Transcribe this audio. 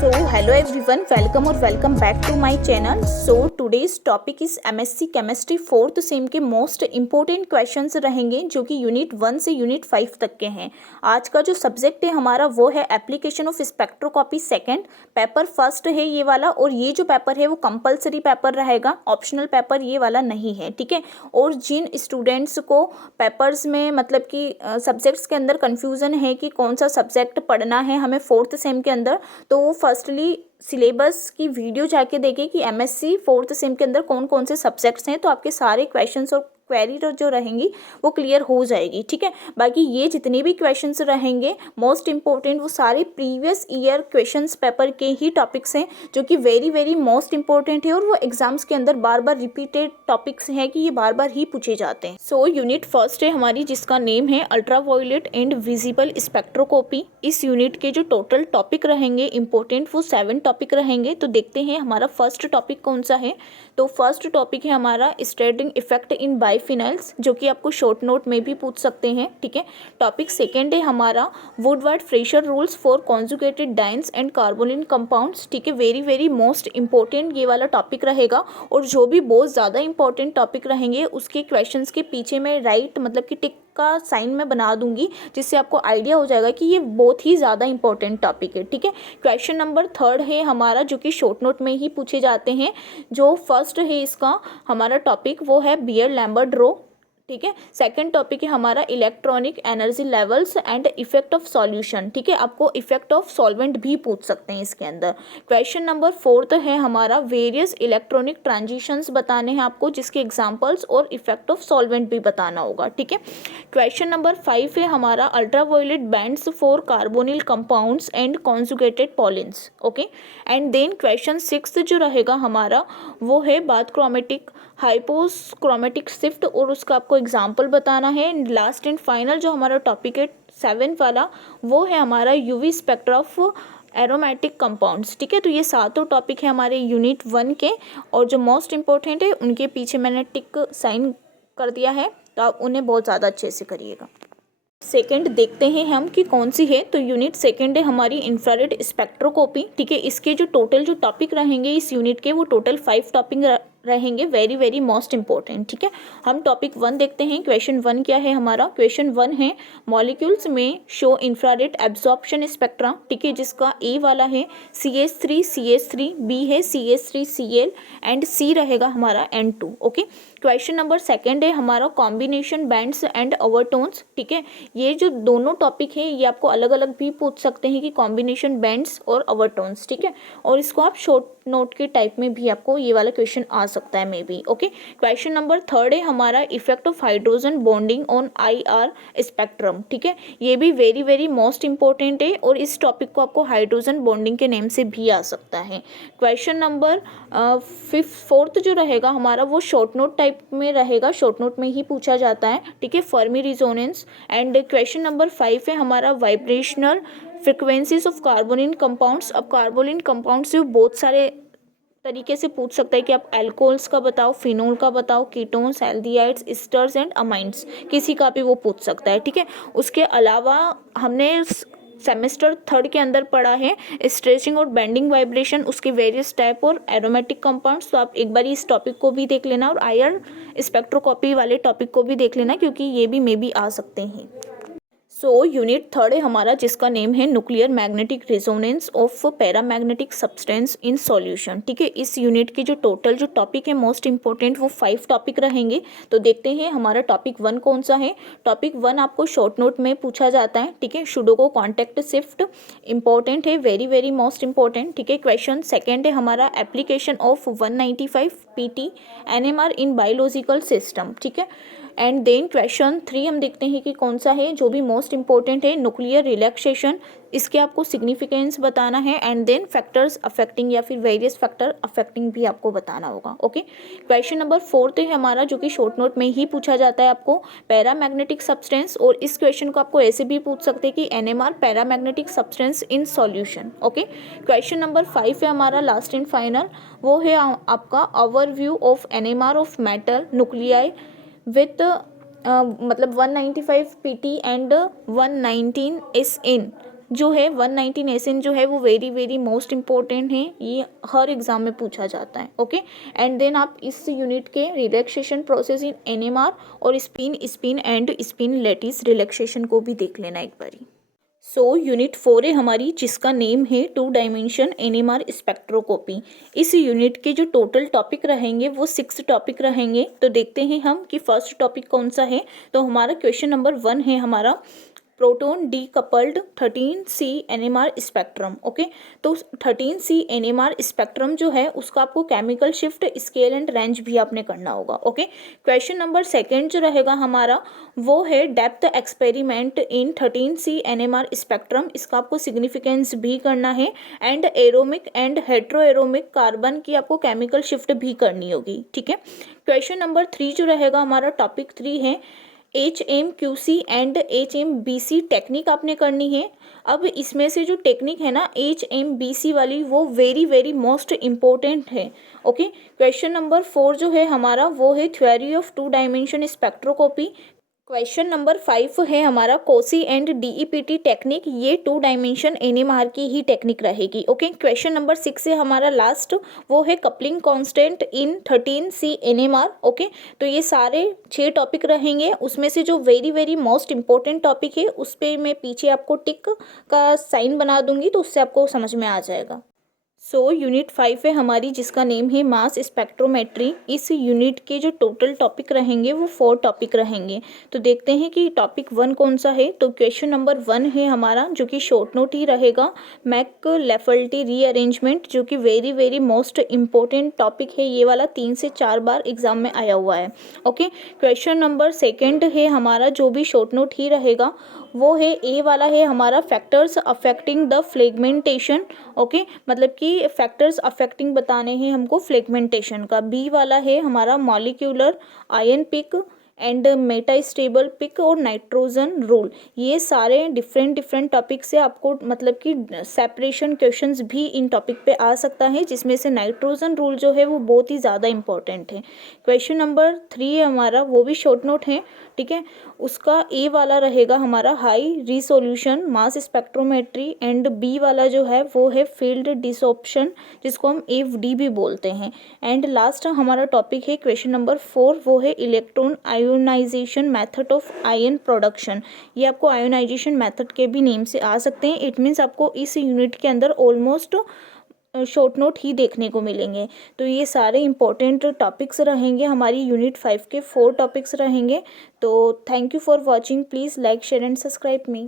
So hello everyone, welcome or welcome back to my channel. So today's topic is MSc chemistry fourth same के most important questions रहेंगे जो कि unit 1 से unit 5 तक के हैं। आज का जो सब्जेक्ट है हमारा वो है application of spectroscopy second. Paper first है ये वाला, और ये जो पेपर है वो कंपलसरी पेपर रहेगा, ऑप्शनल पेपर ये वाला नहीं है, ठीक है। और जिन स्टूडेंट्स को पेपर्स में मतलब कि सब्जेक्ट्स के अंदर कन्फ्यूज़न है कि कौन सा सब्जेक्ट पढ़ना है हमें फोर्थ सेम के अंदर, तो वो फर्स्टली सिलेबस की वीडियो जाके देखें कि एमएससी फोर्थ सेम के अंदर कौन कौन से सब्जेक्ट्स हैं, तो आपके सारे क्वेश्चंस और क्वेरी जो रहेंगी वो क्लियर हो जाएगी, ठीक है। बाकी ये जितने भी क्वेश्चंस रहेंगे मोस्ट इंपॉर्टेंट वो सारे प्रीवियस ईयर क्वेश्चंस पेपर के ही टॉपिक्स हैं जो कि वेरी वेरी मोस्ट इंपॉर्टेंट है, और वो एग्जाम्स के अंदर बार बार रिपीटेड टॉपिक्स हैं कि ये बार बार ही पूछे जाते हैं। सो यूनिट फर्स्ट है हमारी जिसका नेम है अल्ट्रावायलेट एंड विजिबल स्पेक्ट्रोस्कोपी। इस यूनिट के जो टोटल टॉपिक रहेंगे इंपॉर्टेंट वो 7 टॉपिक रहेंगे। तो देखते हैं हमारा फर्स्ट टॉपिक कौन सा है। तो फर्स्ट टॉपिक है हमारा स्टैंडिंग इफेक्ट इन बाइफिनाइल्स, जो कि आपको शॉर्ट नोट में भी पूछ सकते हैं, ठीक है। टॉपिक सेकेंड है हमारा Woodward fresher rules for conjugated dance and carbonyl compounds, ठीक है। वेरी वेरी मोस्ट इंपॉर्टेंट ये वाला टॉपिक रहेगा, और जो भी बहुत ज़्यादा इंपॉर्टेंट टॉपिक रहेंगे उसके क्वेश्चंस के पीछे में राइट मतलब कि टिक का साइन मैं बना दूंगी, जिससे आपको आइडिया हो जाएगा कि ये बहुत ही ज़्यादा इंपॉर्टेंट टॉपिक है, ठीक है। क्वेश्चन नंबर थर्ड है हमारा जो कि शॉर्ट नोट में ही पूछे जाते हैं। जो फर्स्ट है इसका हमारा टॉपिक वो है बियर लैम्बर्ट रो, ठीक है। सेकंड टॉपिक है हमारा electronic energy levels and effect of solution, ठीक है। आपको इफेक्ट ऑफ सॉल्वेंट भी पूछ सकते हैं इसके अंदर। क्वेश्चन नंबर फोर्थ है हमारा वेरियस इलेक्ट्रॉनिक ट्रांजिशंस बताने हैं आपको, जिसके एग्जांपल्स और इफेक्ट ऑफ सॉल्वेंट भी बताना होगा, ठीक है। क्वेश्चन नंबर 5 है हमारा ultraviolet bands for carbonyl compounds and conjugated polyenes, okay. And then question 6 जो रहेगा हमारा वो है bathochromic hypsochromic shift, और उसका आपको एग्जाम्पल बताना है। लास्ट एंड फाइनल जो हमारा टॉपिक है 7 वाला वो है हमारा UV spectra of aromatic compounds, ठीक है। तो ये सातों टॉपिक है हमारे यूनिट 1 के, और जो मोस्ट इंपॉर्टेंट है उनके पीछे मैंने टिक साइन कर दिया है, तो आप उन्हें बहुत ज़्यादा अच्छे से करिएगा। सेकंड देखते हैं हम कि कौन सी है। तो यूनिट सेकंड है हमारी इंफ्रारेड स्पेक्ट्रोस्कोपी, ठीक है। इसके जो टोटल जो टॉपिक रहेंगे इस यूनिट के वो टोटल 5 टॉपिक रहेंगे, वेरी वेरी मोस्ट इंपॉर्टेंट, ठीक है। हम टॉपिक 1 देखते हैं। क्वेश्चन 1 क्या है हमारा। क्वेश्चन 1 है मॉलिक्यूल्स में शो इंफ्रारेड एब्जॉर्प्शन स्पेक्ट्रा, ठीक है, जिसका ए वाला है CH3 बी है CH3Cl एंड सी रहेगा हमारा N2, okay. Question number second है हमारा कॉम्बिनेशन बैंड्स एंड ओवरटोन्स, ठीक है। ये जो दोनों टॉपिक है ये आपको अलग अलग भी पूछ सकते हैं कि कॉम्बिनेशन बैंड्स और ओवरटोन्स, ठीक है। और इसको आप शॉर्ट नोट के टाइप में भी आपको ये वाला क्वेश्चन आ सकता है may be, okay. Question number third है हमारा effect of hydrogen bonding on IR spectrum, ठीक है। ये भी वेरी वेरी मोस्ट इंपॉर्टेंट है, और इस टॉपिक को आपको हाइड्रोजन बॉन्डिंग के नेम से भी आ सकता है। क्वेश्चन नंबर फोर्थ जो रहेगा हमारा वो शॉर्ट नोट टाइप में रहेगा, शॉर्ट नोट में ही पूछा जाता है, ठीक है। Fermi resonance. And question number 5 है हमारा vibrational frequencies of carbonyl compounds. अब कार्बोनिल कंपाउंड्स से बहुत सारे तरीके से पूछ सकता है कि आप एल्कोहल्स का बताओ, फिनोल का बताओ, ketones, aldehydes, asters and amines, किसी का भी वो पूछ सकता है, ठीक है। उसके अलावा हमने सेमेस्टर थर्ड के अंदर पढ़ा है स्ट्रेचिंग और बेंडिंग वाइब्रेशन, उसके वेरियस टाइप और एरोमेटिक कंपाउंड्स। तो आप एक बार इस टॉपिक को भी देख लेना, और आयर स्पेक्ट्रोस्कोपी वाले टॉपिक को भी देख लेना, क्योंकि ये भी मे बी आ सकते हैं। सो यूनिट थर्ड है हमारा जिसका नेम है nuclear magnetic resonance of paramagnetic substance in solution, ठीक है। इस यूनिट के जो टोटल जो टॉपिक है मोस्ट इंपॉर्टेंट वो 5 टॉपिक रहेंगे। तो देखते हैं हमारा टॉपिक 1 कौन सा है। टॉपिक 1 आपको शॉर्ट नोट में पूछा जाता है, ठीक है। सुडोको कॉन्टैक्ट शिफ्ट इंपॉर्टेंट है, वेरी वेरी मोस्ट इंपॉर्टेंट, ठीक है। क्वेश्चन सेकेंड है हमारा application of 195 PT NMR in biological system, ठीक है। एंड देन क्वेश्चन 3 हम देखते हैं कि कौन सा है जो भी मोस्ट इंपॉर्टेंट है न्यूक्लियर रिलैक्सेशन, इसके आपको सिग्निफिकेंस बताना है। एंड देन फैक्टर्स अफेक्टिंग या फिर वेरियस फैक्टर अफेक्टिंग भी आपको बताना होगा, ओके। क्वेश्चन नंबर 4 है हमारा जो कि शॉर्ट नोट में ही पूछा जाता है आपको पैरामैग्नेटिक सब्सटेंस, और इस क्वेश्चन को आपको ऐसे भी पूछ सकते हैं कि NMR paramagnetic substance in solution, okay. Question number 5 है हमारा लास्ट एंड फाइनल, वो है आपका overview of NMR of metal nuclei with मतलब 195 PT एंड 119 SN जो है 119 एसएन जो है वो वेरी वेरी मोस्ट इम्पोर्टेंट है, ये हर एग्जाम में पूछा जाता है। ओके, एंड देन आप इस यूनिट के रिलैक्सेशन प्रोसेस इन एनएमआर और spin and spin lattice relaxation को भी देख लेना एक बारी। सो यूनिट 4 है हमारी, जिसका नेम है 2 डायमेंशन एनएमआर स्पेक्ट्रोस्कोपी। इस यूनिट के जो टोटल टॉपिक रहेंगे वो 6 टॉपिक रहेंगे। तो देखते हैं हम कि फर्स्ट टॉपिक कौन सा है। तो हमारा क्वेश्चन नंबर 1 है हमारा proton decoupled 13C NMR spectrum. Okay, तो 13C एनएमआर स्पेक्ट्रम जो है उसका आपको chemical shift, scale and range भी आपने करना होगा। ओके, क्वेश्चन नंबर 2 जो रहेगा हमारा वो है depth experiment in 13C NMR spectrum. इसका आपको सिग्निफिकेंस भी करना है एंड एरोमिक एंड हेट्रोएरोमिक कार्बन की आपको केमिकल शिफ्ट भी करनी होगी। ठीक है, क्वेश्चन नंबर 3 जो रहेगा हमारा टॉपिक 3 है HMQC एंड HMBC टेक्निक आपने करनी है। अब इसमें से जो टेक्निक है ना HMBC वाली वो वेरी वेरी मोस्ट इम्पोर्टेंट है। ओके, क्वेश्चन नंबर 4 जो है हमारा वो है theory of 2 dimension spectroscopy. Question number 5 है हमारा कोसी एंड डीईपीटी टेक्निक, ये 2 डायमेंशन एनएमआर की ही टेक्निक रहेगी। ओके, क्वेश्चन नंबर 6 है हमारा लास्ट, वो है coupling constant in 13C NMR. Okay, तो ये सारे 6 टॉपिक रहेंगे। उसमें से जो very very most important topic है उस पर मैं पीछे आपको टिक का साइन बना दूंगी, तो उससे आपको समझ में आ जाएगा। सो यूनिट 5 है हमारी, जिसका नेम है मास स्पेक्ट्रोमेट्री। इस यूनिट के जो टोटल टॉपिक रहेंगे वो 4 टॉपिक रहेंगे। तो देखते हैं कि टॉपिक 1 कौन सा है। तो क्वेश्चन नंबर 1 है हमारा, जो कि शॉर्ट नोट ही रहेगा, मैकलेफर्टी रीअरेंजमेंट, जो कि very very most important topic है। ये वाला 3 से 4 बार एग्जाम में आया हुआ है। ओके, क्वेश्चन नंबर 2 है हमारा, जो भी शॉर्ट नोट ही रहेगा, वो है ए वाला है हमारा, फैक्टर्स अफेक्टिंग द फ्लेगमेंटेशन। ओके, मतलब कि फैक्टर्स अफेक्टिंग बताने हैं हमको फ्लेगमेंटेशन का। बी वाला है हमारा molecular ion peak and metastable peak और नाइट्रोजन रूल। ये सारे डिफरेंट डिफरेंट टॉपिक से आपको मतलब कि सेपरेशन क्वेश्चंस भी इन टॉपिक पे आ सकता है, जिसमें से नाइट्रोजन रूल जो है वो बहुत ही ज़्यादा इंपॉर्टेंट है। क्वेश्चन नंबर 3 है हमारा, वो भी शॉर्ट नोट है। ठीक है, उसका ए वाला रहेगा हमारा high resolution mass spectrometry and B वाला जो है वो है फील्ड डिसऑप्शन, जिसको हम FD भी बोलते हैं। एंड लास्ट हमारा टॉपिक है क्वेश्चन नंबर 4, वो है electron ionization method of ion production. ये आपको आयोनाइजेशन मेथड के भी नेम से आ सकते हैं। इट मीन्स आपको इस यूनिट के अंदर ऑलमोस्ट शॉर्ट नोट ही देखने को मिलेंगे। तो ये सारे इंपॉर्टेंट टॉपिक्स रहेंगे, हमारी यूनिट 5 के 4 टॉपिक्स रहेंगे। तो thank you for watching, please like share and subscribe me.